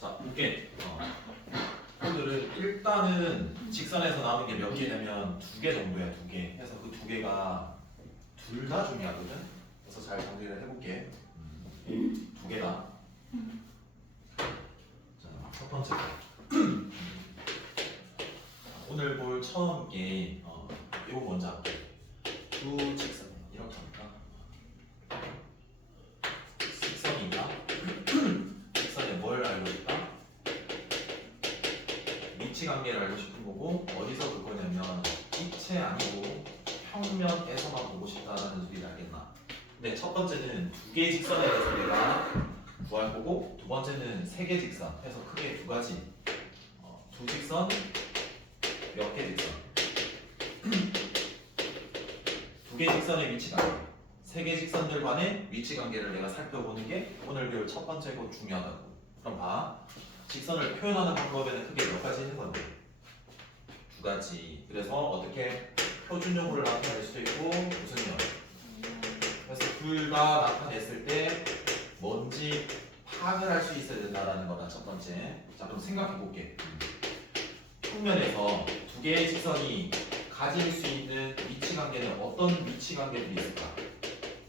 자, 볼게. 오늘은 일단은 직선에서 나오는 게 몇 개냐면 2개 정도야, 2개. 해서 그 2개가 둘 다 중요하거든. 그래서 잘 정리를 해볼게. 2개다. 자, 첫 번째. 오늘 볼 처음 게 이거 먼저 할게. 두 직선 이렇게 할까? 직선인가? 직선에 뭘 알고 싶다? 위치 관계를 알고 싶은 거고 어디서 볼 거냐면 입체 아니고 평면에서만 보고 싶다라는 소리를 알겠나? 근데 첫 번째는 2개의 직선에 대해서 내가 구할 거고 두 번째는 3개 직선 해서 크게 2가지 두 직선 몇 개 직선 2개 직선의 위치 관계 3개 직선들 간의 위치 관계를 내가 살펴보는 게 오늘 배울 첫 번째고 중요하다고. 그럼 봐. 직선을 표현하는 방법에는 크게 몇 가지 있는 건데 2가지. 그래서 어떻게 표준형으로 나타낼 수도 있고 무슨 형. 그래서 둘 다 나타냈을 때 뭔지 파악을 할 수 있어야 된다라는 거다 첫 번째. 자 그럼 생각해 볼게. 평면에서 2개의 직선이 가질 수 있는 위치 관계는 어떤 위치 관계들이 있을까?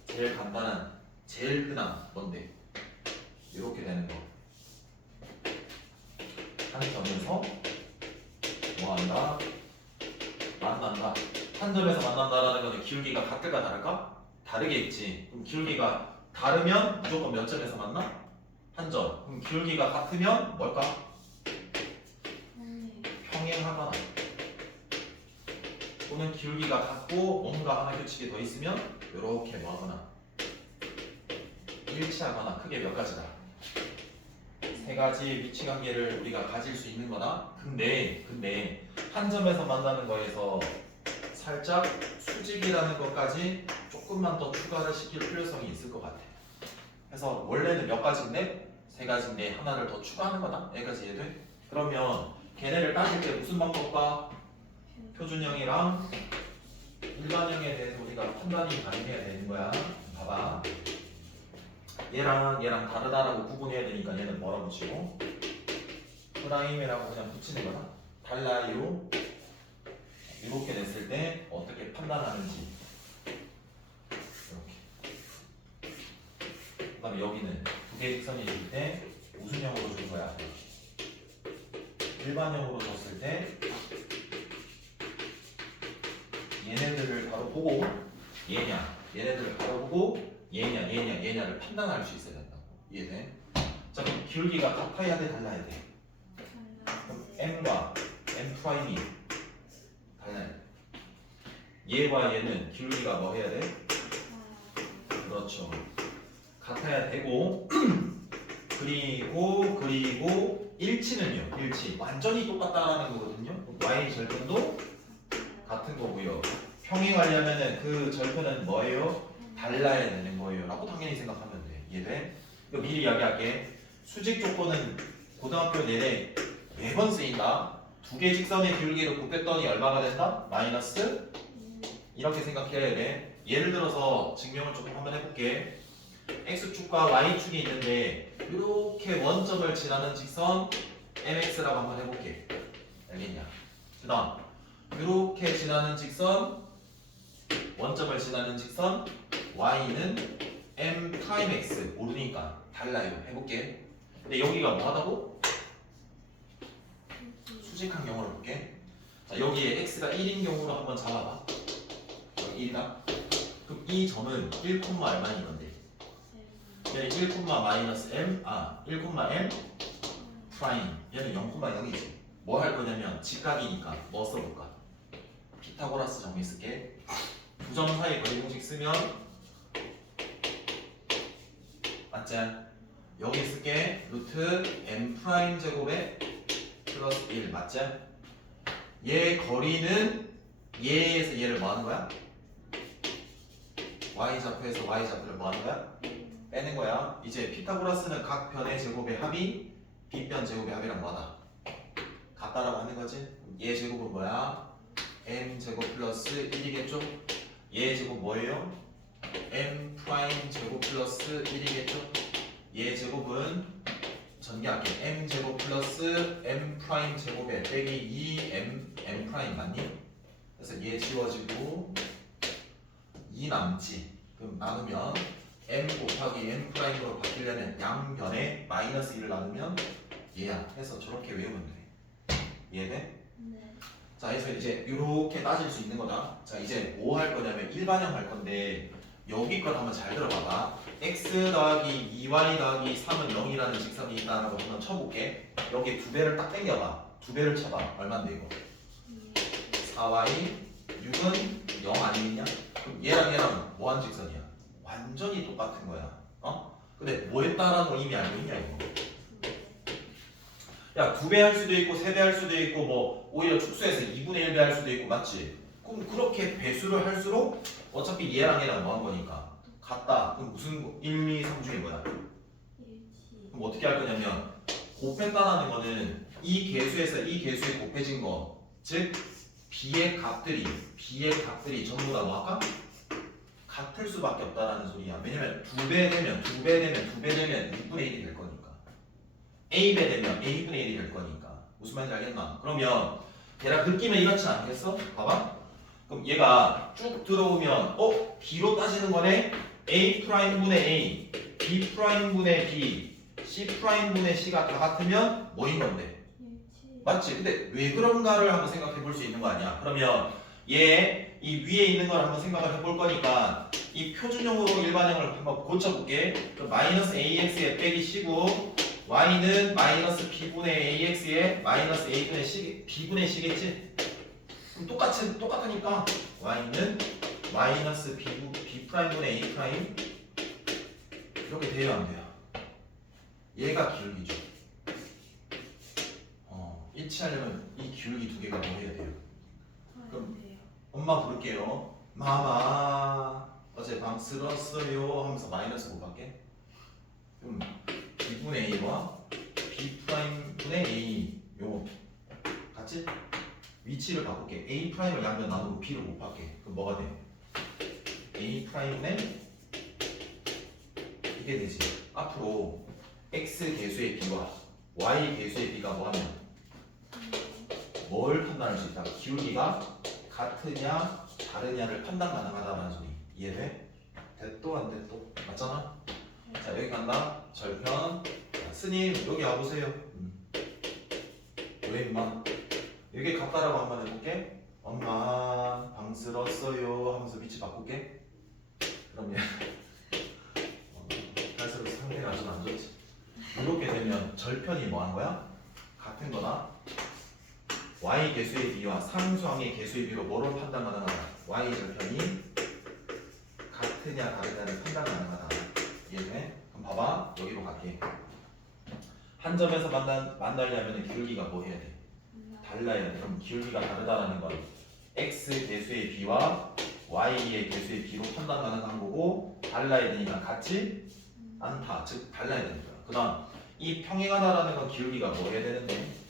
제일 간단한, 제일 흔한 뭔데? 이렇게 되는 거. 한 점에서 뭐한다? 만난다. 한 점에서 만난다라는 거는 기울기가 같을까 다를까? 다르겠지. 그럼 기울기가 다르면 무조건 몇 점에서 만나? 한 점. 그럼 기울기가 같으면 뭘까? 평행하거나 또는 기울기가 같고 뭔가 하나 규칙이 더 있으면 이렇게 뭐하거나 일치하거나 크게 몇 가지다. 3가지 위치 관계를 우리가 가질 수 있는 거다. 근데 한 점에서 만나는 거에서 살짝 수직이라는 것까지 조금만 더 추가를 시킬 필요성이 있을 것 같아. 그래서 원래는 몇 가지인데 3가지인데 하나를 더 추가하는 거다. 여기까지 이해돼? 그러면 걔네를 따질 때 무슨 방법과 표준형이랑 일반형에 대해서 우리가 판단이 가능해야 되는 거야. 봐봐. 얘랑 다르다라고 구분해야 되니까 얘는 뭐라 붙이고 프라임이라고 그냥 붙이는 거다. 달라요. 이렇게 됐을 때 어떻게 판단하는지 이렇게. 그 다음에 여기는 2개의 직선이 있을 때 무슨 형으로 줄 거야? 일반형으로 줬을 때 얘네들을 바로 보고 얘네들을 바로 보고 얘냐를 판단할 수 있어야 된다고. 이해돼? 자 그럼 기울기가 같아야 돼 달라야 돼? 그럼 m과 m 프라임이 달라야 돼. 얘와 얘는 기울기가 뭐 해야 돼? 그렇죠. 같아야 되고 그리고 일치는요. 일치 완전히 똑같다라는 거거든요. y 절편도 같은 거고요. 평행하려면은 그 절편은 뭐예요? 달라야 되는 거예요 라고 당연히 생각하면 돼. 이해돼? 이거 미리 이야기할게. 수직 조건은 고등학교 내내 매번 쓰인다. 2개 직선의 기울기를 곱했더니 얼마가 된다? 마이너스? 이렇게 생각해야 돼. 예를 들어서 증명을 조금 한번 해볼게. x축과 y축이 있는데 이렇게 원점을 지나는 직선 mx라고 한번 해볼게. 알겠냐? 그 다음 이렇게 지나는 직선 원점을 지나는 직선 y는 m 프라임 x 모르니까 달라요. 해볼게. 근데 여기가 뭐하다고? 수직한 경우를 볼게. 자 여기에 x가 1인 경우로 한번 잡아봐. 여기 1이다. 그럼 이 점은 1, 얼마인 건데? 얘는 1, 마이너스 m 1, m 프라임. 얘는 0,0이지. 뭐 할 거냐면 직각이니까 뭐 써볼까? 피타고라스 정리 쓸게. 두 점 사이 거리 공식 쓰면 맞지? 여기 쓸게. 루트 m 프라임 제곱에 플러스 1 맞지? 얘 거리는 얘에서 얘를 뭐 하는 거야? y좌표에서 y좌표를 뭐 하는 거야? 빼는 거야. 이제 피타고라스는 각 변의 제곱의 합이 빗변 제곱의 합이랑 뭐하다? 같다라고 하는 거지. 얘 제곱은 뭐야? m 제곱 플러스 1이겠죠? 얘 제곱 뭐예요? m 프라임 제곱 플러스 1이겠죠? 얘 제곱은 전개할게. m제곱 플러스 m 프라임 제곱에 빼기 2m 프라임 맞니? 그래서 얘 지워지고 2 남지. 그럼 나누면 m 곱하기 m 프라임으로 바뀌려면 양변에 마이너스 1을 나누면 얘야. 해서 저렇게 외우면 돼. 이해돼? 네. 자, 그래서 이제 이렇게 따질 수 있는 거다. 자, 이제 뭐 할 거냐면 일반형 할 건데 여기 걸 한번 잘 들어봐봐. x 더하기 2y 더하기 3은 0이라는 직선이 있다라고 한번 쳐볼게. 여기 두 배를 딱 당겨봐. 두 배를 쳐봐. 얼마인데 이거? 4y 6은 0 아니겠냐? 그럼 얘랑 뭐한 직선이야? 완전히 똑같은 거야. 어? 근데 뭐 했다라는 걸 이미 알고 있냐 이거? 야, 두 배 할 수도 있고 세 배 할 수도 있고 뭐 오히려 축소해서 2분의 1배 할 수도 있고 맞지? 그럼 그렇게 배수를 할수록 어차피 얘랑 뭐 한 거니까 같다. 그럼 무슨 1, 2, 3 중에 뭐야? 그럼 어떻게 할 거냐면 곱했다라는 거는 이 계수에서 이 계수에 곱해진 거, 즉 b의 값들이 전부 다 뭐 할까? 같을 수밖에 없다라는 소리야. 왜냐면 두 배 되면 6분의 1이 될 거니까. a배 되면 a분의 1이 될 거니까. 무슨 말인지 알겠나? 그러면 얘랑 느낌은 이렇지 않겠어? 봐봐. 그럼 얘가 쭉 들어오면 b로 따지는 거네. a 프라임분의 a, b 프라임분의 b, c 프라임분의 c가 다 같으면 뭐인 건데? 맞지? 근데 왜 그런가를 한번 생각해 볼 수 있는 거 아니야? 그러면 얘 이 위에 있는 걸 한번 생각을 해볼 거니까 이 표준형으로 일반형을 한번 고쳐볼게. 마이너스 ax에 빼기 c고 y는 마이너스 b분의 ax에 마이너스 a분의 c, b분의 c겠지? 그럼 똑같으니까 y는 마이너스 b 프라임분의 a 프라임 이렇게 돼야 안 돼요? 얘가 기울기죠. 일치하려면 이 기울기 두 개가 뭐 해야 돼요? 그럼 엄마 부를게요. 마마 어제 방 쓸었어요 하면서 마이너스 곱할게. 그럼 b분의 a와 b 프라임분의 a 요거 같이 위치를 바꿀게. a 프라임을 양변 나누고 b를 곱할게. 그럼 뭐가 돼? a 프라임분의 이게 되지. 앞으로 x 계수의 b와 y 계수의 b가 뭐하면 뭘 판단할 수 있다? 기울기가 같으냐 다르냐를 판단 가능하다는 소리. 이해돼? 됐도 안 됐도? 맞잖아? 자, 여기 간다. 절편. 자, 스님 여기 와보세요. 왜 임마? 여기 같다라고 한번 해볼게. 엄마 방 쓸었어요 하면서 위치 바꿀게. 그럼 얘 갈수록 상태가 아주 안 좋지. 이렇게 되면 절편이 뭐 하는 거야? 같은 거다. y 개수의 b와 상수항의 개수의 b로 뭐를 판단 가능하다? y 절편이 같으냐 다르냐를 판단 가능하다. 이해돼? 그럼 봐봐. 여기로 갈게. 한 점에서 만나려면 기울기가 뭐 해야 돼? 달라야 돼. 그럼 기울기가 다르다라는 건 x 개수의 b와 y의 개수의 b로 판단 가능한 거고 달라야 되니까 같지 않다. 즉 달라야 되는 거야. 그 다음 이 평행하다라는 건 기울기가 뭐 해야 되는데?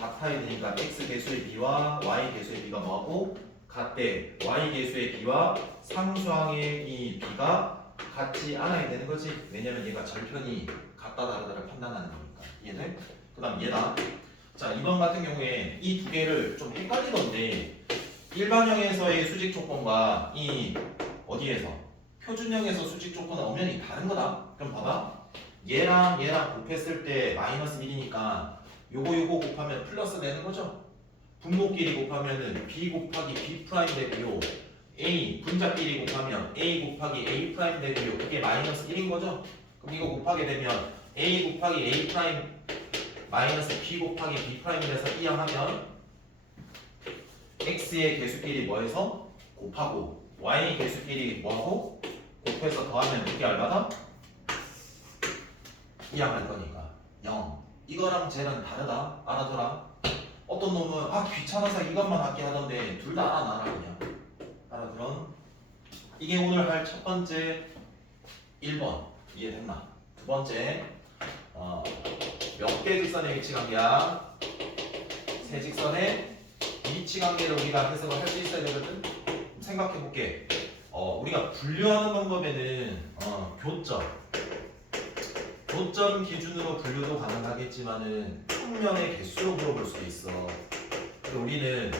같아야 되니까 x 개수의 b와 y 개수의 b가 뭐하고 같대. y 개수의 b와 상수항의 이 b가 같지 않아야 되는 거지. 왜냐면 얘가 절편이 같다 다르다를 판단하는 거니까. 이해돼? 그 다음 얘다. 자, 이번 같은 경우에 이 두 개를 좀 헷갈리던데 일반형에서의 수직 조건과 이 어디에서? 표준형에서 수직 조건은 엄연히 다른 거다. 그럼 봐봐. 얘랑 곱했을 때 마이너스 1이니까 요거 곱하면 플러스 되는 거죠? 분모끼리 곱하면은 b 곱하기 b 프라임 되고요. a 분자끼리 곱하면 a 곱하기 a 프라임 되고요. 그게 마이너스 1인 거죠? 그럼 이거 곱하게 되면 a 곱하기 a 프라임 마이너스 b 곱하기 b 프라임에서 이항하면 x의 개수끼리 뭐해서 곱하고 y의 개수끼리 뭐하고 곱해서 더하면 어떻게 알바다? 이항할 거니까 0. 이거랑 쟤는 다르다. 알아둬라. 어떤 놈은 귀찮아서 이것만 할게 하던데 둘 다 알아놔라 그냥. 알아들어? 이게 오늘 할 첫 번째 1번. 이해됐나? 두 번째 몇 개 직선의 위치 관계야? 세 직선의 위치 관계를 우리가 해석을 할 수 있어야 되거든. 생각해 볼게. 우리가 분류하는 방법에는 교점 교점 기준으로 분류도 가능하겠지만은 평면의 개수로 물어볼 수도 있어. 근데 우리는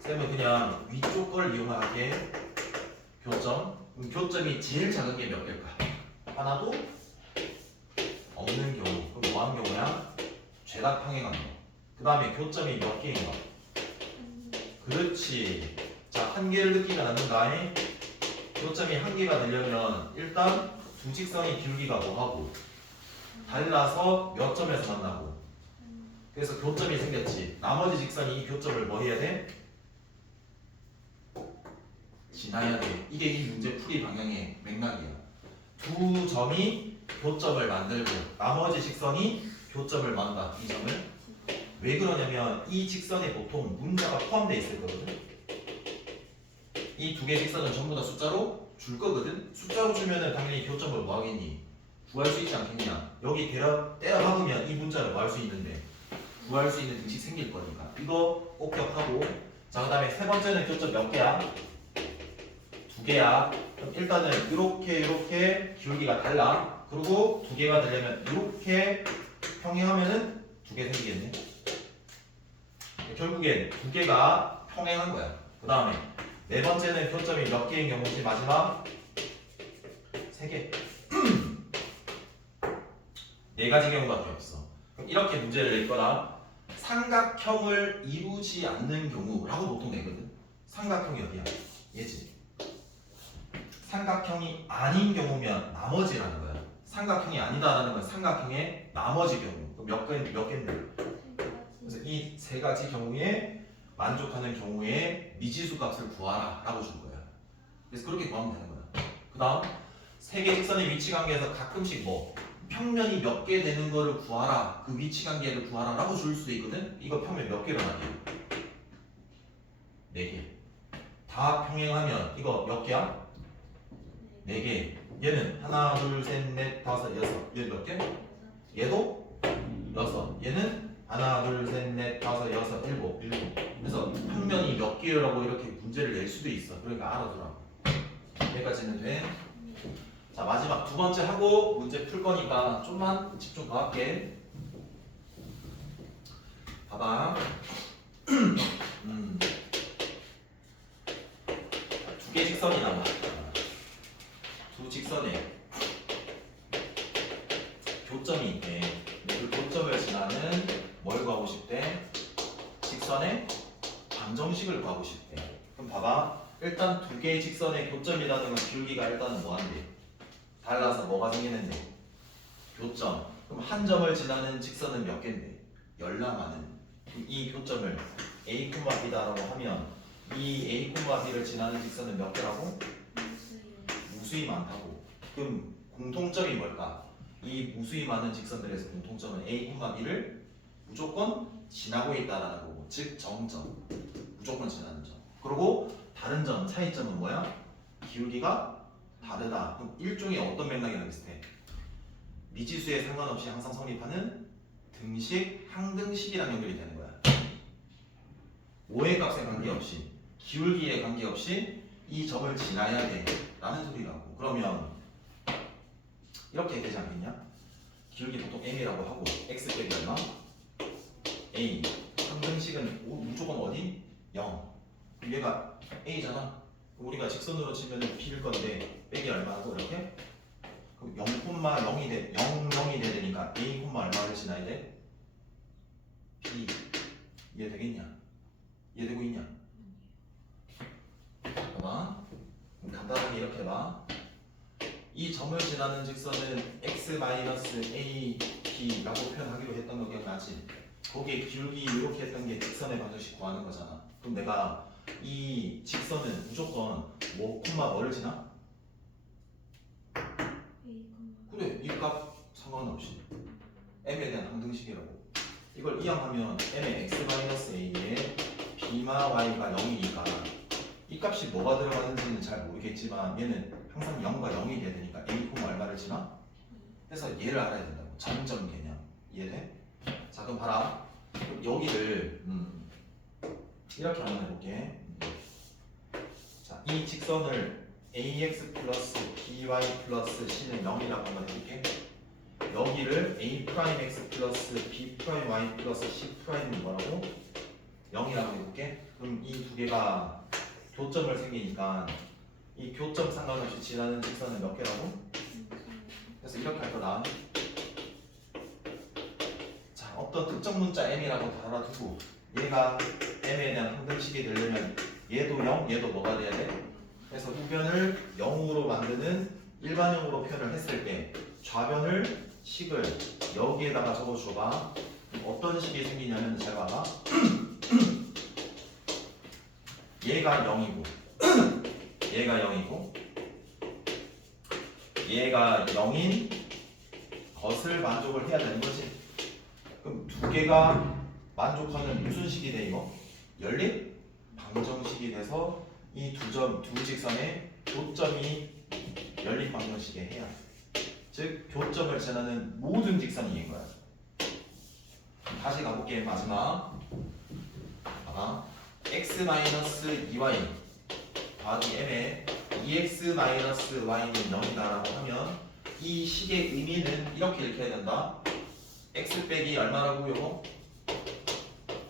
쌤은 그냥 위쪽 걸 이용하게 교점. 그럼 교점이 제일 작은 게 몇 개일까? 하나도 없는 경우. 그럼 뭐 하는 경우야? 죄다 평행한 거. 그 다음에 교점이 몇 개인가? 그렇지. 자, 한 개를 느끼면 안 된다. 교점이 한 개가 되려면 일단 두 직선의 기울기가 뭐하고 달라서 몇 점에서 만나고. 그래서 교점이 생겼지. 나머지 직선이 이 교점을 뭐 해야 돼? 지나야 돼. 이게 이 문제 풀이 방향의 맥락이야. 두 점이 교점을 만들고 나머지 직선이 교점을 만다. 이 점을. 왜 그러냐면 이 직선에 보통 문자가 포함되어 있을 거거든. 이 두 개 직선은 전부 다 숫자로 줄 거거든. 숫자로 주면은 당연히 교점을 뭐 하겠니? 구할 수 있지 않겠냐. 여기 때려 박으면 이 문자를 뭐 할 수 있는데 구할 수 있는 등식 생길 거니까 이거 꼭 기억하고. 자, 그 다음에 세 번째는 교점 몇 개야? 두 개야. 그럼 일단은 이렇게 기울기가 달라. 그리고 두 개가 되려면 이렇게 평행하면은 두 개 생기겠네. 결국엔 두 개가 평행한 거야. 그 다음에 네 번째는 교점이 몇 개인 경우지? 마지막 세 개. 네 가지 경우밖에 없어. 그럼 이렇게 문제를 낼 거라 삼각형을 이루지 않는 경우라고 보통 내거든. 삼각형이 어디야? 얘지. 삼각형이 아닌 경우면 나머지라는 거야. 삼각형이 아니다라는 건 삼각형의 나머지 경우. 몇 개인데? 그래서 이 세 가지 경우에 만족하는 경우에 미지수 값을 구하라 라고 줄 거야. 그래서 그렇게 구하면 되는 거야. 그 다음 세 개 직선의 위치 관계에서 가끔씩 뭐 평면이 몇 개 되는 거를 구하라, 그 위치 관계를 구하라 라고 줄 수도 있거든. 이거 평면 몇 개로 나뉘어? 4개. 다 평행하면 이거 몇 개야? 4개. 얘는 하나, 둘, 셋, 넷, 다섯, 여섯. 얘 몇 개? 얘도 6. 얘는 하나, 둘, 셋, 넷, 다섯, 여섯, 일곱. 그래서 평면이 몇 개라고 이렇게 문제를 낼 수도 있어. 그러니까 알아두라. 여기까지는 돼. 자, 마지막 두 번째 하고 문제 풀 거니까 좀만 집중 더 할게. 봐봐. 두 개 직선이 남아. 두 직선에 교점이 있대. 그 교점을 지나는 뭘 구하고 싶대? 직선의 방정식을 구하고 싶대. 그럼 봐봐. 일단 두 개의 직선의 교점이라는 건 기울기가 일단은 뭐한데? 달라서 뭐가 생기는데? 교점. 그럼 한 점을 지나는 직선은 몇 개인데? 열나마는. 이 교점을 A, B다라고 하면 이 A, B를 지나는 직선은 몇 개라고? 무수히 많다고. 그럼 공통점이 뭘까? 이 무수히 많은 직선들에서 공통점은 A, B를 무조건 지나고 있다라는 거고, 즉 정점. 무조건 지나는 점. 그리고 다른 점, 차이점은 뭐야? 기울기가 다르다. 그럼 일종의 어떤 맥락이랑 비슷해? 미지수에 상관없이 항상 성립하는 등식, 항등식이랑 연결이 되는 거야. 오의 값에 관계없이, 기울기에 관계없이 이 점을 지나야 돼 라는 소리라고. 그러면 이렇게 되지 않겠냐? 기울기 보통 m이라고 하고 x 값이 얼마? a. 항등식은 무조건 어디? 0. 얘가 a잖아. 우리가 직선으로 치면 b일 건데 빼기 얼마고 이렇게? 그럼 0,0이 돼. 0,0이 돼야 되니까 a, 얼마를 지나야 돼? b. 이해되겠냐? 이해되고 있냐? 봐봐. 간단하게 이렇게 봐. 이 점을 지나는 직선은 x-a, b라고 표현하기로 했던 거 기억나지? 거기에 기울기 이렇게 했던 게 직선의 방정식 구하는 거잖아. 그럼 내가 이 직선은 무조건 뭐를 지나? 그래, 이 값 상관없이 m에 대한 항등식이라고. 이걸 이항하면 m의 x-a에 b마 y가 0이니까 이 값이 뭐가 들어가는지는 잘 모르겠지만 얘는 항상 0과 0이 돼야 되니까 a, 얼마를 지나? 그래서 얘를 알아야 된다고. 점점 개념. 이해돼? 자, 그럼 봐라. 그럼 여기를 이렇게 한번 해볼게. 자, 이 직선을 ax 플러스 by 플러스 c는 0이라고 한번 해볼게. 여기를 a'(x) 플러스 b'(y) 플러스 c''이 뭐라고? 0이라고 해볼게. 그럼 이 두 개가 교점을 생기니까 이 교점 상관없이 지나는 직선은 몇 개라고? 그래서 이렇게 할 거다. 자, 어떤 특정 문자 m이라고 달아두고 얘가 m에 대한 항등식이 되려면 얘도 0, 얘도 뭐가 돼야 돼? 그래서 우변을 0으로 만드는 일반형으로 표현을 했을 때 좌변을 식을 여기에다가 적어줘봐. 어떤 식이 생기냐면 잘 봐봐. 얘가 0이고 얘가 0이고 얘가 0인 것을 만족을 해야 되는 거지. 그럼 두 개가 만족하는 무슨 식이 돼 이거? 연립 방정식이 돼서 이 두 직선의 교점이 연립 방정식에 해야 돼. 즉 교점을 지나는 모든 직선이 인 거야. 다시 가볼게. 마지막 봐봐. x-2y 더하기 m에 2x-y는 0이다라고 하면 이 식의 의미는 이렇게 읽혀야 된다. x 빼기 얼마라고요?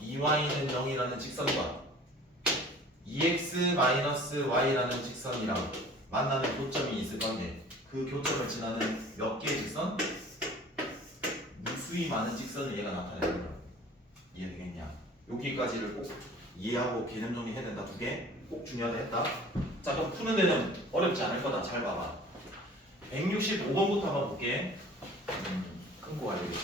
2y는 0이라는 직선과 2x-y라는 직선이랑 만나는 교점이 있을 건데 그 교점을 지나는 몇 개의 직선? 무수히 많은 직선을 얘가 나타내는 거야. 이해되겠냐? 여기까지를 꼭 이해하고 개념 정리해야 된다. 두 개 꼭 중요하다 했다. 자, 그럼 푸는 데는 어렵지 않을 거다. 잘 봐봐. 165번부터 한번 볼게. 큰 거 알려주겠다.